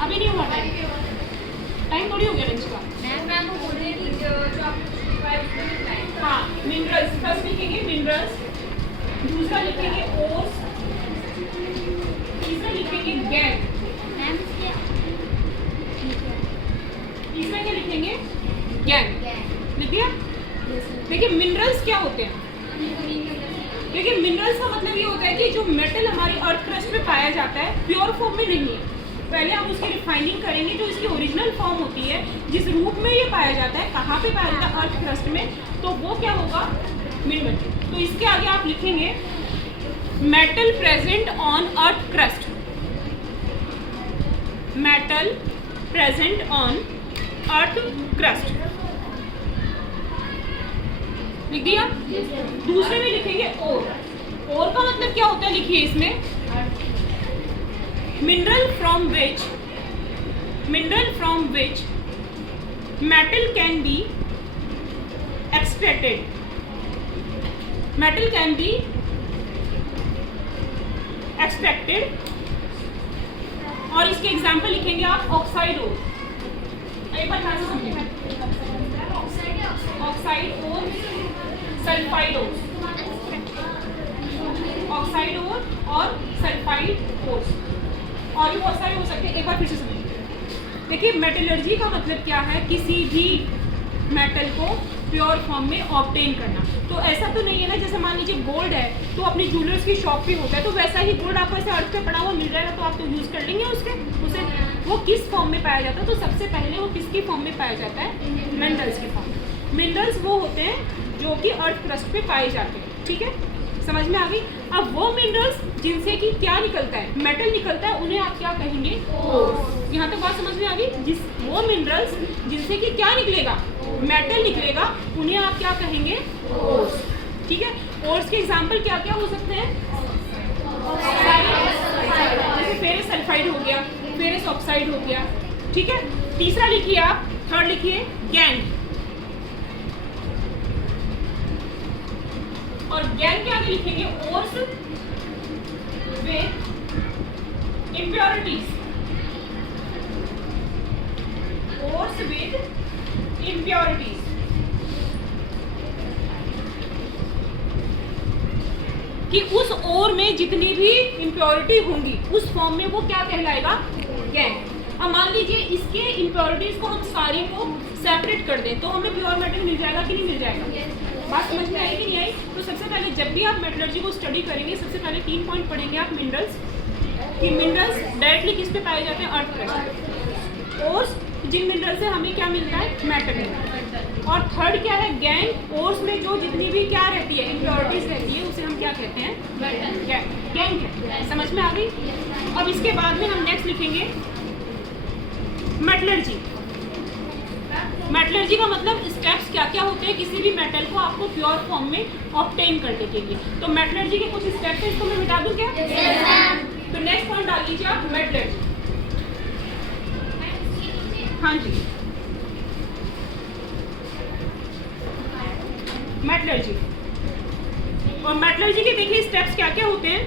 अभी नहीं हुआ टाइम थोड़ी हो गया लंच का। हाँ, मिनरल्स फर्स्ट लिखेंगे मिनरल्स, दूसरा लिखेंगे ओर्स, तीसरा लिखेंगे गैंग, तीसरा क्या लिखेंगे गैंग। लिख दिया। देखिए मिनरल्स क्या होते हैं। देखिए मिनरल्स का मतलब ये होता है कि जो मेटल हमारी अर्थ क्रस्ट में पाया जाता है प्योर फॉर्म में नहीं है, पहले हम उसकी रिफाइनिंग करेंगे जो इसकी ओरिजिनल फॉर्म होती है, जिस रूप में ये पाया जाता है, कहाँ पे पाया जाता है अर्थ क्रस्ट में, तो वो क्या होगा मिनरल। तो इसके आगे आप लिखेंगे metal present on earth crust, metal present on earth crust, लिख दिया। दूसरे में लिखेंगे ओर, ओर का मतलब क्या होता है लिखिए इसमें, mineral from which metal can be extracted, metal can be extracted। और इसके एग्जाम्पल लिखेंगे आप ऑक्साइड ओर, एक बार ध्यान से समझिए, ऑक्साइड ओर, सल्फाइड ओर, ऑक्साइड ओर और सल्फाइड ओर, और भी बहुत सारे हो सकते हैं। एक बार फिर से समझिए। देखिए मेटलर्जी का मतलब क्या है, किसी भी मेटल को प्योर फॉर्म में ऑब्टेन करना। तो ऐसा तो नहीं है ना जैसे मान लीजिए गोल्ड है तो अपनी ज्वेलर्स की शॉप पे होता है, तो वैसा ही गोल्ड आपको ऐसे अर्थ पे पड़ा हुआ मिल जाएगा तो आप तो यूज कर लेंगे उसे। वो किस फॉर्म में पाया जाता है, तो सबसे पहले वो किसकी फॉर्म में पाया जाता है, मिनरल्स के फॉर्म में। मिनरल्स वो होते हैं जो कि अर्थ क्रस्ट पे पाए जाते हैं, ठीक है, समझ में आ गई। अब वो मिनरल्स जिनसे कि क्या निकलता है, मेटल निकलता है, उन्हें आप क्या कहेंगे, ओर्स। यहाँ तक बात समझ में आ गई। वो मिनरल्स जिनसे कि क्या निकलेगा, मेटल निकलेगा, उन्हें आप क्या कहेंगे, ओर्स, ठीक है। ओर्स के एग्जाम्पल क्या क्या हो सकते हैं, जैसे फेरस सल्फाइड हो गया, फेरस ऑक्साइड हो गया, ठीक है। तीसरा लिखिए आप, थर्ड लिखिए गैंग, और गैंग के आगे लिखेंगे ores with impurities, ores with impurities. कि उस ओर में जितनी भी इम्प्योरिटी होंगी उस फॉर्म में वो क्या कहलाएगा, गैंग। अब मान लीजिए इसके इम्प्योरिटीज को हम सारी को सेपरेट कर दें तो हमें प्योर मेटल मिल जाएगा कि नहीं मिल जाएगा। बात समझ में आई कि नहीं आई। तो सबसे पहले जब भी आप मेटलर्जी को स्टडी करेंगे सबसे पहले 3 पॉइंट पढ़ेंगे आप मिनरल्स, कि मिनरल्स डायरेक्टली किस पे पाए जाते हैं, अर्थ क्रस्ट। ओर्स, जिन मिनरल से हमें क्या मिलता है, मेटल मिलता है। और थर्ड क्या है, गैंग। ओर्स में जो जितनी भी क्या रहती है, इम्प्योरिटीज रहती है, उसे हम क्या कहते हैं, गैंग। समझ में आ गई। अब इसके बाद में हम नेक्स्ट लिखेंगे मेटलर्जी। मेटलर्जी का मतलब स्टेप्स क्या क्या होते हैं किसी भी मेटल को आपको प्योर फॉर्म में ऑब्टेन करने के लिए। तो मेटलर्जी के कुछ स्टेप्स हैं, इसको मैं मिटा दूं क्या? तो नेक्स्ट पॉइंट डाल लीजिए आप, मेटलर्जी। हाँ जी, मेटलर्जी। और मेटलर्जी के देखिए स्टेप्स क्या क्या होते हैं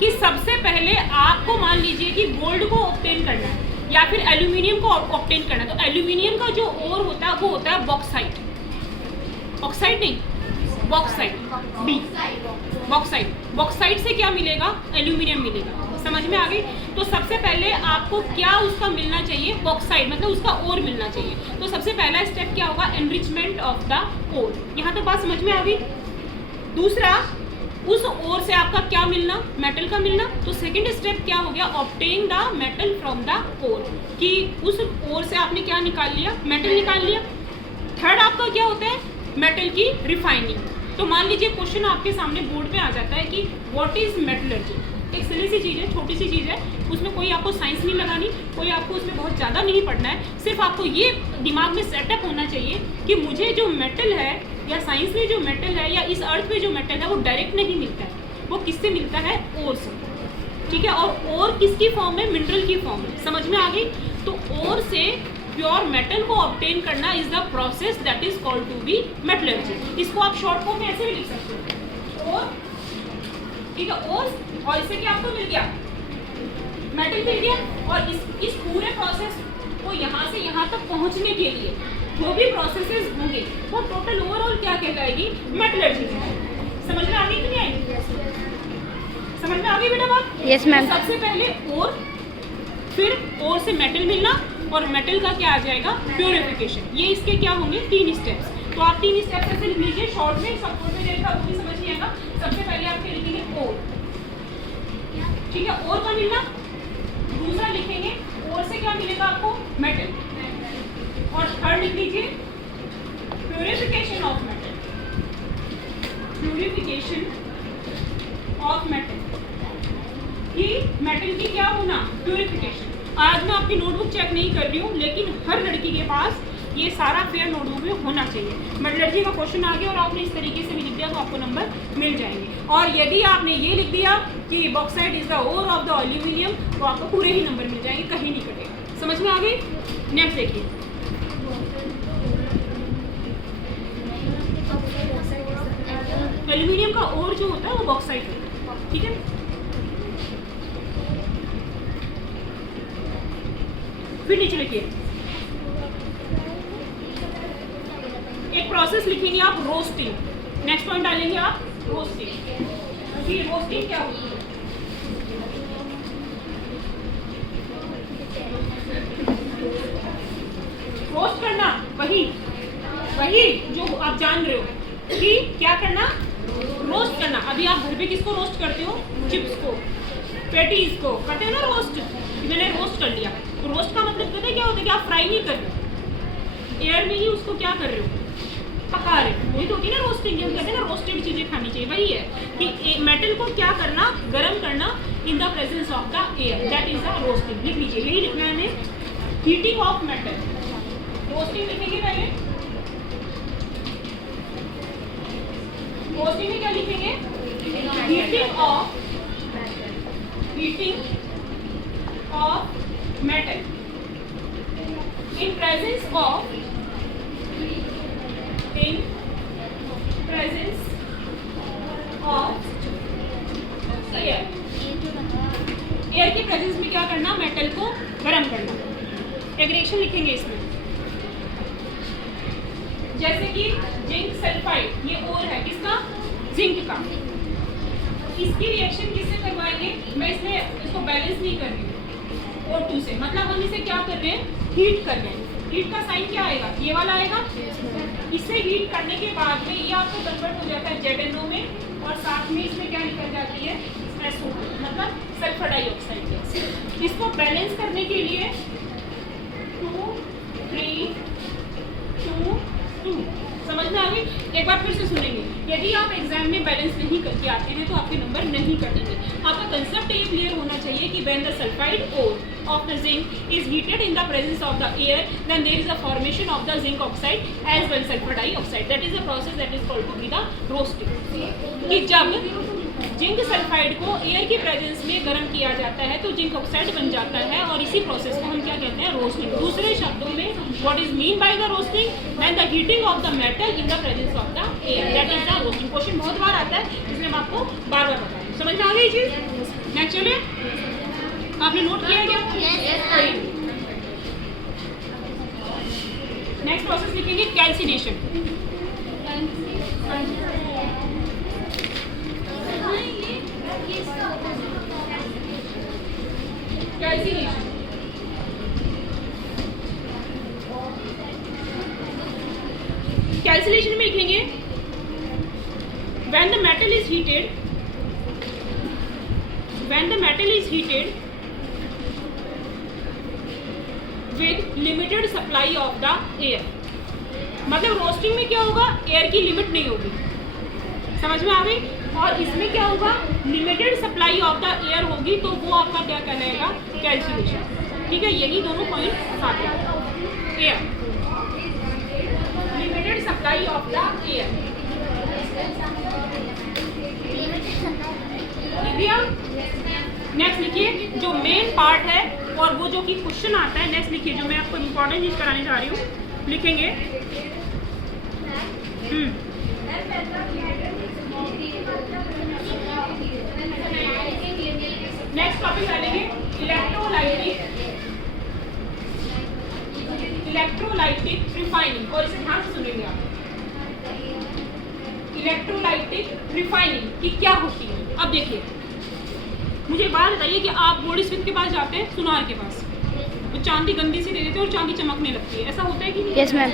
कि सबसे पहले आपको मान लीजिए कि गोल्ड को ऑब्टेन करना है या फिर एल्यूमिनियम को ऑब्टेन करना है। तो एल्यूमिनियम का जो ओर होता है वो होता है बॉक्साइट, ऑक्साइड नहीं, बॉक्साइट, बी, बॉक्साइट। बॉक्साइट से क्या मिलेगा, एल्यूमिनियम मिलेगा। समझ में आ गई। तो सबसे पहले आपको क्या उसका मिलना चाहिए, बॉक्साइट, मतलब उसका ओर मिलना चाहिए। तो सबसे पहला स्टेप क्या होगा, एनरिचमेंट ऑफ द ओर। यहाँ तक बात समझ में आ गई। दूसरा, उस ओर से आपका क्या मिलना, मेटल का मिलना। तो सेकंड स्टेप क्या हो गया, obtain the metal from the ore, कि उस ओर से आपने क्या निकाल लिया, मेटल निकाल लिया। थर्ड आपका क्या होता है, मेटल की रिफाइनिंग। तो मान लीजिए क्वेश्चन आपके सामने बोर्ड पे आ जाता है कि व्हाट इज मेटलर्जी। एक सिली सी चीज़ है, छोटी सी चीज़ है, उसमें कोई आपको साइंस नहीं लगानी, कोई आपको उसमें बहुत ज़्यादा नहीं पढ़ना है। सिर्फ आपको ये दिमाग में सेटअप होना चाहिए कि मुझे जो मेटल है या साइंस में जो मेटल है या इस अर्थ में जो मेटल है वो डायरेक्ट नहीं मिलता है, वो किससे मिलता है, ओर से। ठीक है, और ओर किसकी फॉर्म में, मिनरल की फॉर्म में। समझ में आ गई। तो ओर से प्योर मेटल को ऑब्टेन करना is the process that is called to be metallurgy. इसको आप शॉर्ट फॉर्म में ऐसे भी लिख सकते हो, ओर, ठीक है, ओर, और इसे क्या आपको मिल गया, मेटल मिल गया। और इस पूरे प्रोसेस को यहाँ से यहाँ तक पहुँचने के लिए जो भी प्रोसेसेस होंगे वो टोटल ओवरऑल क्या कहलाएगी, मेटलर्जी। समझ में आ गई कि नहीं आई? समझ में आ गई बेटा बात? Yes ma'am. सबसे पहले ओर, फिर ओर से मेटल मिलना, और मेटल का क्या आ जाएगा, प्योरिफिकेशन। ये इसके क्या होंगे, 3 स्टेप्स। तो आप 3 स्टेप्स ऐसे लिख लीजिए शॉर्ट में, सब में देखा वो भी समझ नहीं आएगा। सबसे पहले आप क्या लिखेंगे, ओर, ठीक है, ओर का मिलना। दूसरा लिखेंगे ओर से क्या मिलेगा आपको, मेटल। और थर्ड लिख लीजिए purification of metal, purification of metal, कि मेटल की क्या होना, प्योरिफिकेशन। आज मैं आपकी नोटबुक चेक नहीं कर रही हूँ, लेकिन हर लड़की के पास ये सारा फेयर नोटबुक में होना चाहिए। मेटलर्जी का क्वेश्चन आ गया और आपने इस तरीके से भी लिख दिया तो आपको नंबर मिल जाएंगे। और यदि आपने ये लिख दिया कि bauxite is the ore of the aluminium, तो आपको पूरे ही नंबर मिल जाएंगे, कहीं नहीं कटेगा। समझ में आ गई? नेक्स्ट देखिए, एल्यूमिनियम का ओर जो होता है वो बॉक्साइट होता है, ठीक है। फिर नीचे लिखिए, एक प्रोसेस लिखेंगे आप, रोस्टिंग। नेक्स्ट पॉइंट डालेंगे आप, रोस्टिंग। फिर रोस्टिंग क्या होती है, रोस्ट करना, वही जो आप जान रहे हो कि क्या करना, रोस्ट करना। अभी आप घर पे किसको रोस्ट करते हो, चिप्स को, पैटीज को करते हो ना रोस्ट, मैंने रोस्ट कर लिया। तो रोस्ट का मतलब पता है क्या होता है कि आप फ्राई नहीं कर रहे हो, एयर में ही उसको क्या कर रहे हो, पका रहे हो। वही तो होती है ना रोस्टिंग, हम कहते हैं ना रोस्टेड चीजें खानी चाहिए। वही है कि मेटल को क्या करना, गर्म करना in the presence of the air, that is the roasting. लिख लीजिए, यही लिखना है हमें, हीटिंग ऑफ मेटल। रोस्टिंग लिखेंगे पहले, रोस्टिंग में क्या लिखेंगे, heating of metal in presence of air। Air की प्रेजेंस में क्या करना, मेटल को गर्म करना। एक रिएक्शन लिखेंगे इसमें, जैसे कि जिंक सल्फाइड, ये ओर है किसका, जिंक का। इसकी रिएक्शन किससे करवाएंगे, मैं इसमें इसको बैलेंस नहीं कर रही हूँ, O2 से, मतलब हम इसे क्या कर रहे हैं, हीट कर रहे हैं। हीट का साइन क्या आएगा, ये वाला आएगा। इसे हीट करने के बाद में ये आपको कन्वर्ट हो जाता है ZNO में, और साथ में इसमें क्या निकल जाती है, SO2, मतलब सल्फर डाइऑक्साइड गैस। इसको बैलेंस करने के लिए 2 3 2 2, समझ में आ गई? एक बार फिर से सुनेंगे, यदि आप एग्जाम में बैलेंस नहीं करके आते हैं तो आपके नंबर नहीं कटेंगे। आपका कंसेप्ट ये क्लियर होना चाहिए कि when the sulphide ore of the zinc is heated in the presence of the air, then there is a formation of the zinc oxide as well sulfur dioxide. That is a process that is called to be the roasting. कि जब zinc sulphide को air की presence में गर्म किया जाता है तो जिंक ऑक्साइड बन जाता है, और इसी प्रोसेस को हम क्या कहते हैं, रोस्टिंग। दूसरे शब्दों में what is mean by the roasting, when the heating of the metal in the presence of the air, that is the roasting. Question बहुत बार आता है, इसलिए मैं आपको बार बार बता रही हूँ। समझ में आ गई चीज? नेक्स्ट चलिए, आपने नोट किया क्या? नेक्स्ट प्रोसेस लिखेंगे कैल्सिनेशन। कैल्सिनेशन कैल्सिनेशन में लिखेंगे when the metal is heated with limited supply of the air। मतलब रोस्टिंग में क्या होगा, एयर की लिमिट नहीं होगी, समझ में आ गई? और इसमें क्या होगा, limited supply of the air होगी, तो वो आपका क्या कहलाएगा, कैल्सिनेशन। ठीक है, यही दोनों पॉइंट साथ हैं। Air, limited supply of the air, next लिखिए जो मेन पार्ट है, और वो जो कि क्वेश्चन आता है। नेक्स्ट लिखिए, जो मैं आपको इम्पोर्टेंट चीज कराने जा रही हूँ, लिखेंगे नेक्स्ट टॉपिक डालेंगे इलेक्ट्रोलाइटिक रिफाइनिंग, और इसे ध्यान से सुनेंगे आप। इलेक्ट्रोलाइटिक रिफाइनिंग की क्या होती है? अब देखिए, मुझे बात बताइए कि आप गोल्ड स्मिथ के पास जाते हैं, सुनार के पास, वो चांदी गंदी सी दे देते हैं और चांदी चमकने लगती है, ऐसा होता है कि नहीं? Yes ma'am.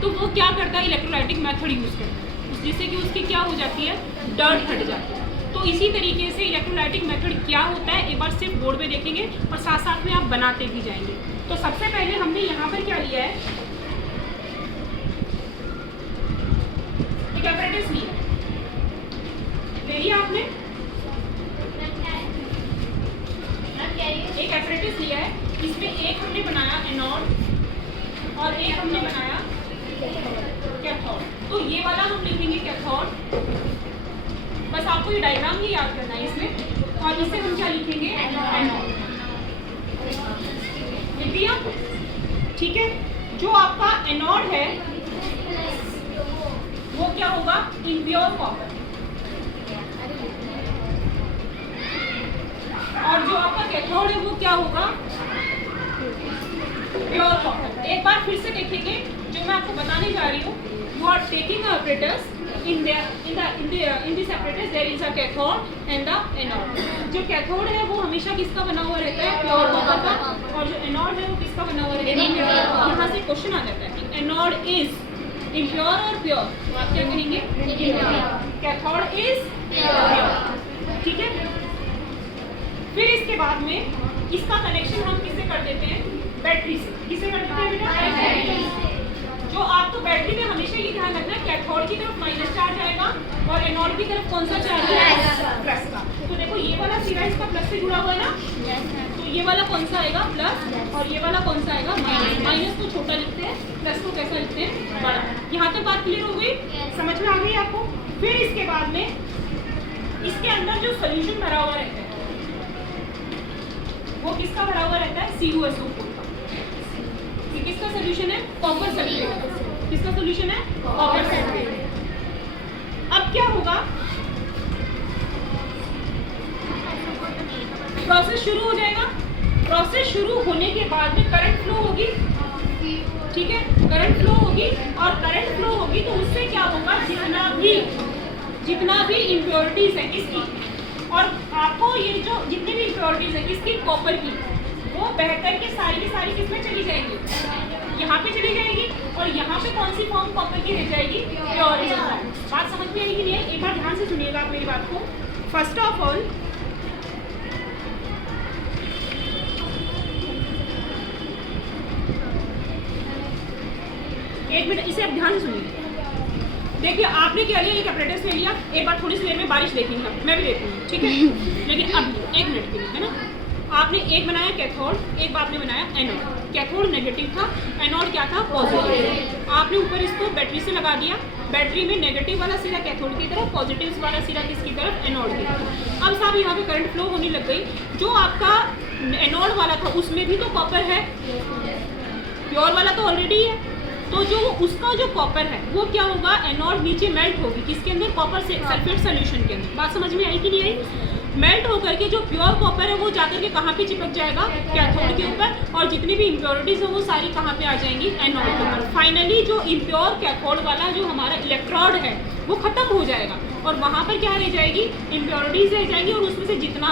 तो वो क्या करता है? इलेक्ट्रोलाइटिक मेथड यूज करता है, जिससे कि उसकी क्या हो जाती है? डर्ट हट जाती है। तो इसी तरीके से इलेक्ट्रोलाइटिक मेथड क्या होता है एक बार सिर्फ बोर्ड पे देखेंगे और साथ साथ में आप बनाते भी जाएंगे। तो सबसे पहले हमने यहाँ पर क्या लिया है? एक एपरेटस लिया, ले लिया आपने? एक एपरेटस लिया है, इसमें एक हमने बनाया एनोड और एक हमने बनाया कैथोड। तो ये वाला हम लिखेंगे कैथोड, बस आपको ये डायग्राम ही याद करना है इसमें, और इसे हम क्या लिखेंगे? एनोड। लिख दिया? ठीक है। जो आपका एनोड है वो क्या होगा? Impure copper. और जो आपका कैथोड है वो क्या होगा? Pure copper. एक बार फिर से देखेंगे, जो मैं आपको बताने जा रही हूँ, you are taking apparatus in this apparatus there is a cathode and the anode। जो कैथोड है वो हमेशा किसका बना हुआ रहता है? प्योर कॉपर का। और जो एनोड है वो किसका बना हुआ रहता है? यहाँ से क्वेश्चन आ जाता है कि एनोड इज इम्प्योर और प्योर, तो आप क्या करेंगे? Cathode is pure. ठीक है। फिर इसके बाद में इसका कनेक्शन हम किससे कर देते हैं? बैटरी से। किससे कर देते हैं बेटा? जो आपको बैटरी में हमेशा ये ध्यान रखना है, कैथोड की तरफ माइनस चार्ज आएगा और एनोड की तरफ कौन सा चार्ज आएगा? प्लस का। तो देखो ये वाला सिरा इसका प्लस से जुड़ा हुआ है ना, तो ये वाला कौन सा आएगा? प्लस, और ये वाला कौन सा आएगा? माइनस। माइनस को छोटा लिखते हैं, प्लस को कैसा लिखते हैं? बड़ा। यहाँ तक बात क्लियर हो गई? समझ में आ गई आपको? फिर इसके बाद में इसके अंदर जो सोल्यूशन भरा हुआ रहता है वो किसका भरा हुआ रहता है? CuSO4 का। ये किसका सोल्यूशन है? Copper sulphate. किसका सोल्यूशन है? Copper sulphate. अब क्या होगा? प्रोसेस शुरू हो जाएगा। प्रोसेस शुरू होने के बाद में करंट फ्लो होगी, ठीक है? करंट फ्लो होगी, और करंट फ्लो होगी तो उससे क्या होगा? जितना भी इम्प्योरिटीज है किसकी, और आपको ये जो जितनी भी इम्प्योरिटीज है किसकी? कॉपर की, वो बेहतर के सारी की सारी किसमें चली जाएंगी? यहाँ पे चली जाएगी। और यहाँ पे कौन सी फॉर्म कॉपर की रह जाएगी? प्योर। बात समझ में आएगी नहीं? एक बार ध्यान से सुनिएगा आप मेरी बात को। फर्स्ट ऑफ ऑल एक मिनट, इसे अब ध्यान से सुनिए। देखिए आपने क्या लिया? एक एपरेटस ले लिया। एक बार थोड़ी सी देर में बारिश देखेंगे, मैं भी देखूंगी, ठीक है? लेकिन अब एक मिनट के लिए, है ना? आपने एक बनाया कैथोड, एक आपने बनाया एनोड। कैथोड नेगेटिव था, एनोड क्या था? पॉजिटिव। आपने ऊपर इसको बैटरी से लगा दिया। बैटरी में नेगेटिव वाला सिरा कैथोड की तरफ, पॉजिटिव वाला सिरा किसकी तरफ? एनोड की तरफ। अब साहब यहाँ पे करंट फ्लो होने लग गई। जो आपका एनोड वाला था उसमें भी तो कॉपर है, प्योर वाला तो ऑलरेडी है। तो जो उसका जो कॉपर है वो क्या होगा? एनोड नीचे मेल्ट होगी, किसके अंदर? कॉपर से सल्फेट सोल्यूशन के अंदर। बात समझ में आई कि नहीं आई? मेल्ट होकर के जो प्योर कॉपर है वो जाकर के कहाँ पे चिपक जाएगा? कैथोड के ऊपर। और जितनी भी इम्प्योरिटीज है वो सारी कहाँ पे आ जाएंगी? एनोड के ऊपर। फाइनली जो इम्प्योर कैथोड वाला जो हमारा इलेक्ट्रोड है वो खत्म हो जाएगा, और वहाँ पर क्या रह जाएगी? इम्प्योरिटीज रह जाएंगी, और उसमें से जितना